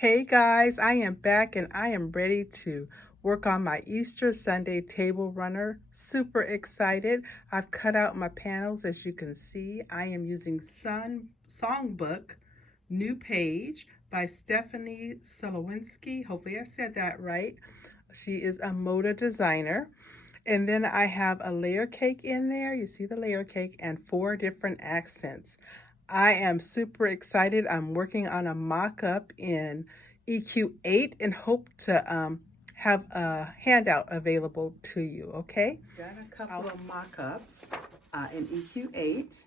Hey guys, I am back and I am ready to work on my Easter Sunday table runner. Super excited. I've cut out my panels as you can see. I am using Songbook, New Page by Stephanie Solowinski. Hopefully I said that right. She is a Moda designer. And then I have a layer cake in there. You see the layer cake and 4 different accents. I am super excited. I'm working on a mock-up in EQ8 and hope to have a handout available to you, okay? Done a couple of mock-ups in EQ8,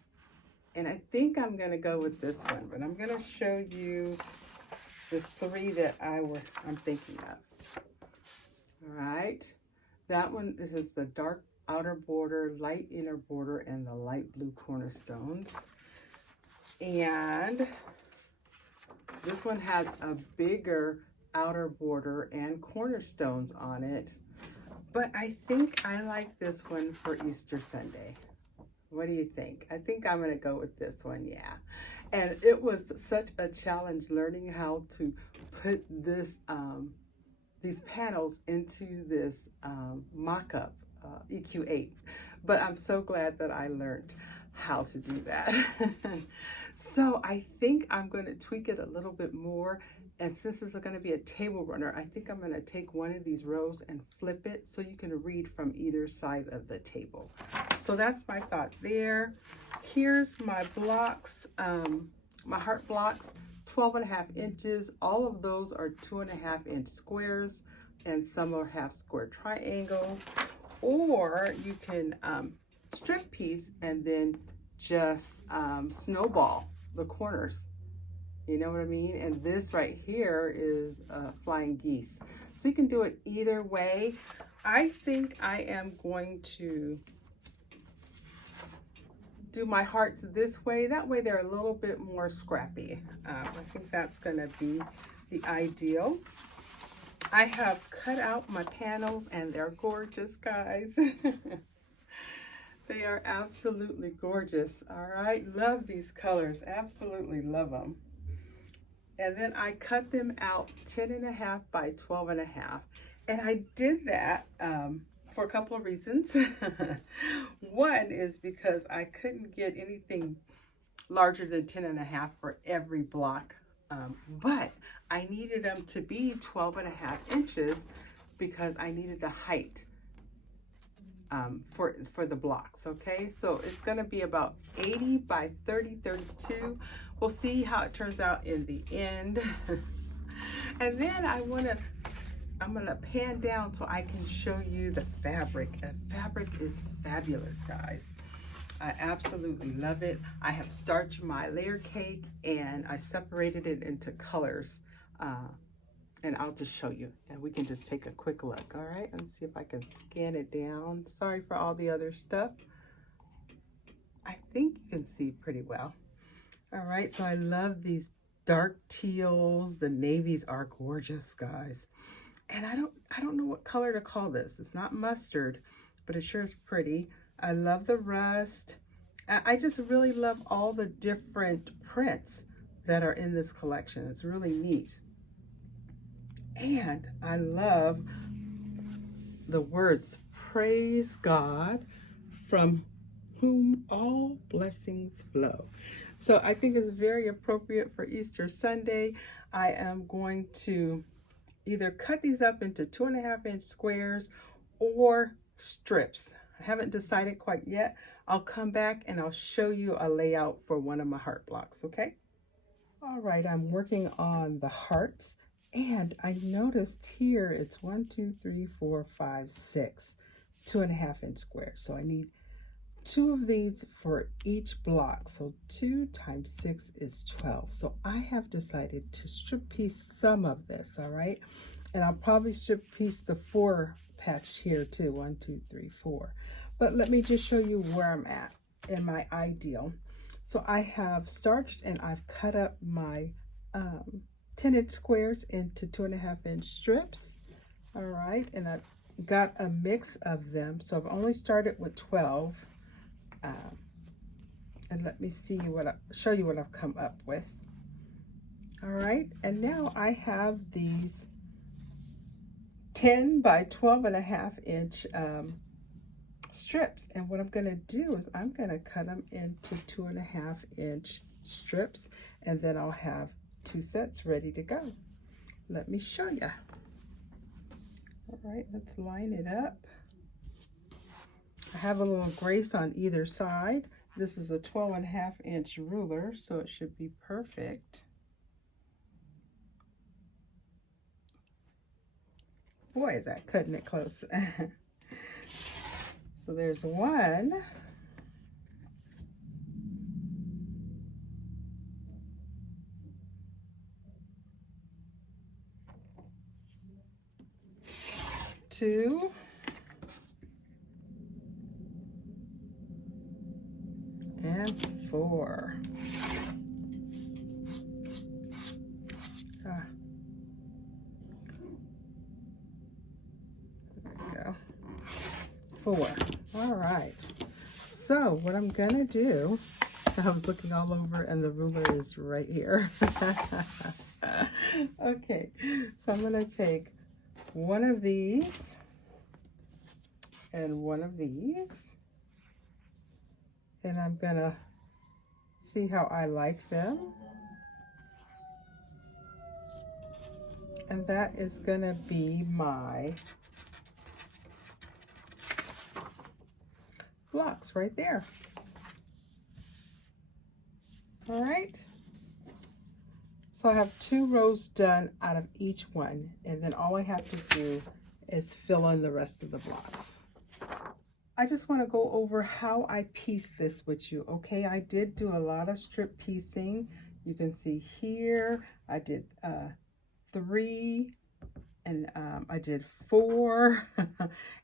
and I think I'm gonna go with this one, but I'm gonna show you the 3 that I'm thinking of. All right, that one, this is the dark outer border, light inner border, and the light blue cornerstones. And this one has a bigger outer border and cornerstones on it. But I think I like this one for Easter Sunday. What do you think? I think I'm gonna go with this one, yeah. And it was such a challenge learning how to put this, these panels into this mock-up, EQ8. But I'm so glad that I learned how to do that. So I think I'm going to tweak it a little bit more. And since this is going to be a table runner, I think I'm going to take one of these rows and flip it so you can read from either side of the table. So that's my thought there. Here's my blocks, my heart blocks, 12.5 inches. All of those are 2.5 inch squares and some are half square triangles. Or you can strip piece and then just snowball the corners. You know what I mean? And this right here is flying geese. So you can do it either way. I think I am going to do my hearts this way. That way they're a little bit more scrappy. I think that's gonna be the ideal. I have cut out my panels and they're gorgeous, guys. They are absolutely gorgeous. All right, love these colors, absolutely love them. And then I cut them out 10.5 by 12.5. And I did that for a couple of reasons. One is because I couldn't get anything larger than 10.5 for every block. But I needed them to be 12.5 inches because I needed the height for the blocks, okay? So it's gonna be about 80 by 30, 32. We'll see how it turns out in the end. And then I'm gonna pan down so I can show you the fabric. The fabric is fabulous, guys. I absolutely love it. I have starched my layer cake and I separated it into colors. And I'll just show you and we can just take a quick look. All right, let's see if I can scan it down. Sorry for all the other stuff. I think you can see pretty well. All right, so I love these dark teals. The navies are gorgeous, guys. And I don't know what color to call this. It's not mustard, but it sure is pretty. I love the rust. I just really love all the different prints that are in this collection. It's really neat. And I love the words, praise God, from whom all blessings flow. So I think it's very appropriate for Easter Sunday. I am going to either cut these up into 2.5 inch squares or strips. I haven't decided quite yet. I'll come back and I'll show you a layout for one of my heart blocks, okay? All right, I'm working on the hearts. And I noticed here it's 1, 2, 3, 4, 5, 6, 2.5 inch squares. So I need 2 of these for each block. So 2 times 6 is 12. So I have decided to strip piece some of this, all right? And I'll probably strip piece the 4 patch here too, 1, 2, 3, 4. But let me just show you where I'm at in my ideal. So I have starched and I've cut up my 10 inch squares into 2.5 inch strips. All right, and I've got a mix of them. So I've only started with 12. And let me see show you what I've come up with. All right, and now I have these 10 by 12.5 inch strips, and what I'm going to do is I'm going to cut them into 2.5 inch strips, and then I'll have 2 sets ready to go. Let me show you. All right, let's line it up. I have a little grace on either side. This is a 12.5 inch ruler, so it should be perfect. Boy, is that cutting it close. So there's one. 2. And 4. There we go. 4. All right. So what I'm gonna do, I was looking all over and the ruler is right here. Okay, so I'm gonna take one of these and one of these, and I'm gonna see how I like them. And that is gonna be my blocks right there. All right. So I have 2 rows done out of each one, and then all I have to do is fill in the rest of the blocks. I just want to go over how I piece this with you, okay? I did do a lot of strip piecing. You can see here I did 3, and I did 4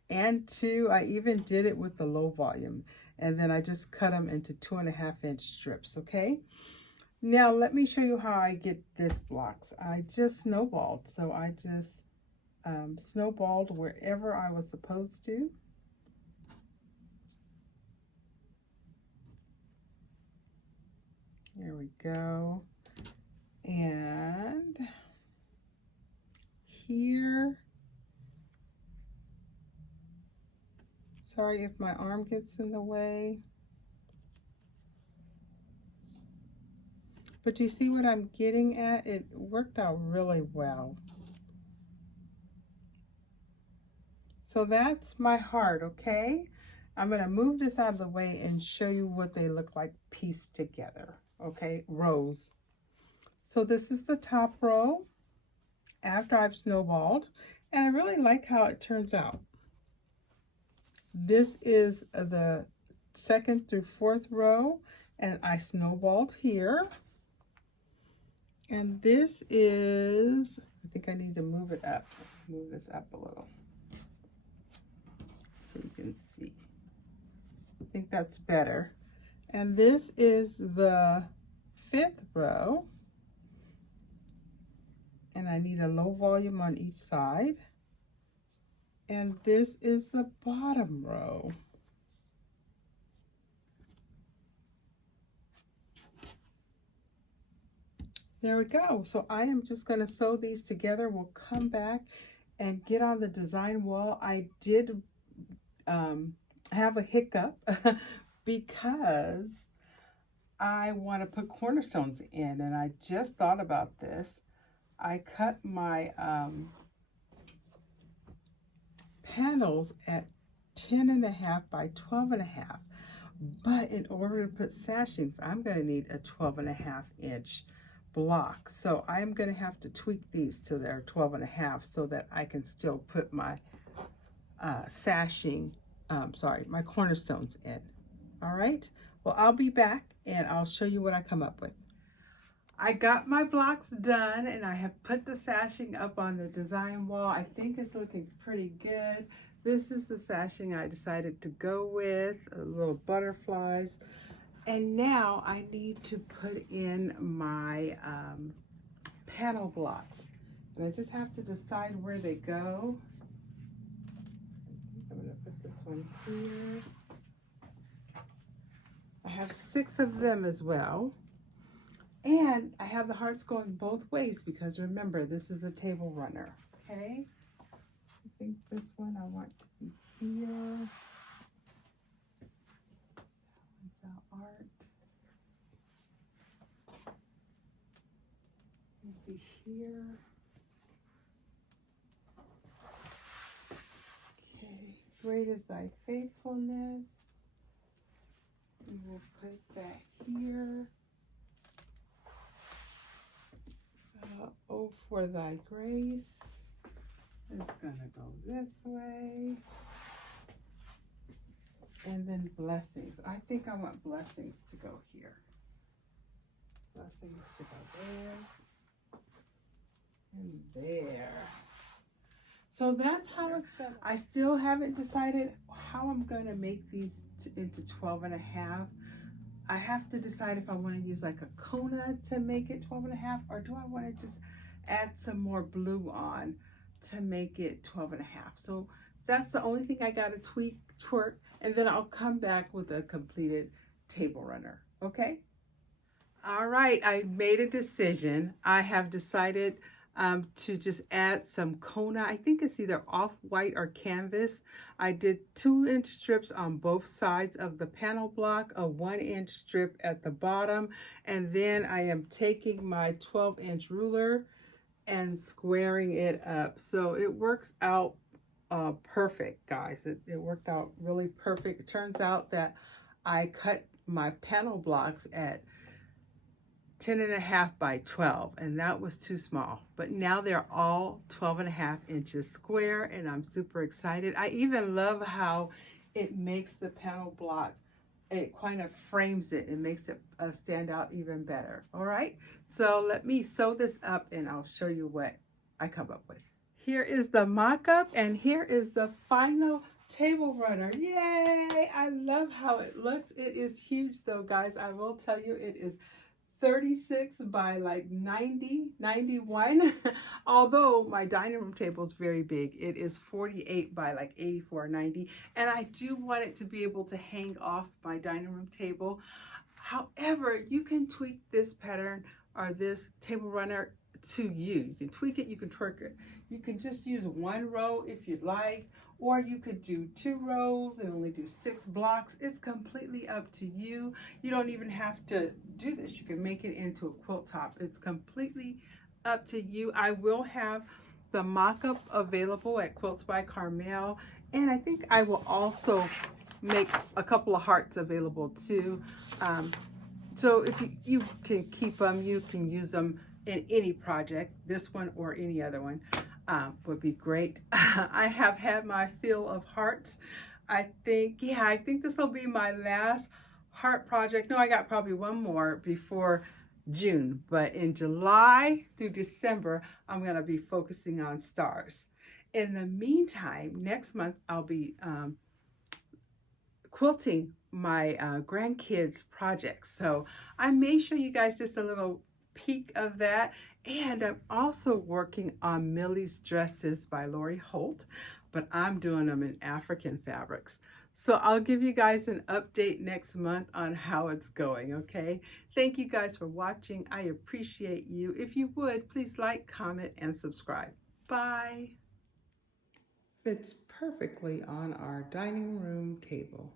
and 2. I even did it with the low volume, and then I just cut them into 2.5 inch strips, okay? Now let me show you how I get this blocks. I just snowballed, so I just snowballed wherever I was supposed to. There we go. And here, sorry if my arm gets in the way. But you see what I'm getting at? It worked out really well. So that's my heart, okay? I'm going to move this out of the way and show you what they look like pieced together, okay? Rows. So this is the top row after I've snowballed, and I really like how it turns out. This is the 2nd through 4th row, and I snowballed here. And this is, I think I need to move it up, move this up a little so you can see. I think that's better. And this is the 5th row, and I need a low volume on each side. And this is the bottom row. There we go. So I am just going to sew these together. We'll come back and get on the design wall. I did have a hiccup because I want to put cornerstones in, and I just thought about this. I cut my panels at 10.5 by 12.5, but in order to put sashings, I'm going to need a 12.5 inch block. So I am going to have to tweak these to their 12.5 so that I can still put my my cornerstones in. All right, well, I'll be back and I'll show you what I come up with. I got my blocks done and I have put the sashing up on the design wall. I think it's looking pretty good. This is the sashing I decided to go with, little butterflies. And now I need to put in my panel blocks. And I just have to decide where they go. I'm going to put this one here. I have 6 of them as well. And I have the hearts going both ways because remember, this is a table runner, okay? I think this one I want to be here. The art. Maybe here. Okay, great is thy faithfulness. We will put that here. Oh, for thy grace. It's gonna go this way. And then blessings. I think I want blessings to go here. Blessings to go there. And there. So that's how it's gonna. I still haven't decided how I'm gonna make these into 12.5. I have to decide if I want to use like a Kona to make it 12.5, or do I want to just add some more blue on to make it 12.5. So that's the only thing I got to twerk, and then I'll come back with a completed table runner. Okay. All right, I made a decision. I have decided to just add some Kona. I think it's either off-white or canvas. I did 2-inch strips on both sides of the panel block, a 1-inch strip at the bottom, and then I am taking my 12-inch ruler and squaring it up. So it works out perfect, guys. It worked out really perfect. It turns out that I cut my panel blocks at 10.5 by 12, and that was too small, but now they're all 12.5 inches square, and I'm super excited. I even love how it makes the panel block, it kind of frames it and makes it stand out even better. All right, so let me sew this up and I'll show you what I come up with. Here is the mock-up, and here is the final table runner. Yay! I love how it looks. It is huge though, guys. I will tell you, it is 36 by like 91. Although my dining room table is very big, it is 48 by like 84, 90. And I do want it to be able to hang off my dining room table. However, you can tweak this pattern or this table runner to you. You can tweak it, you can twerk it. You can just use 1 row if you'd like, or you could do 2 rows and only do 6 blocks. It's completely up to you. You don't even have to do this. You can make it into a quilt top. It's completely up to you. I will have the mock-up available at Quilts-by-Carmel, and I think I will also make a couple of hearts available too. So if you can keep them, you can use them in any project, this one or any other one. Would be great. I have had my fill of hearts. I think this will be my last heart project. No, I got probably one more before June, but in July through December, I'm going to be focusing on stars. In the meantime, next month, I'll be quilting my grandkids' projects. So I may show you guys just a little peek of that. And I'm also working on Millie's dresses by Lori Holt, but I'm doing them in African fabrics. So I'll give you guys an update next month on how it's going, okay? Thank you guys for watching. I appreciate you. If you would, please like, comment, and subscribe. Bye. Fits perfectly on our dining room table.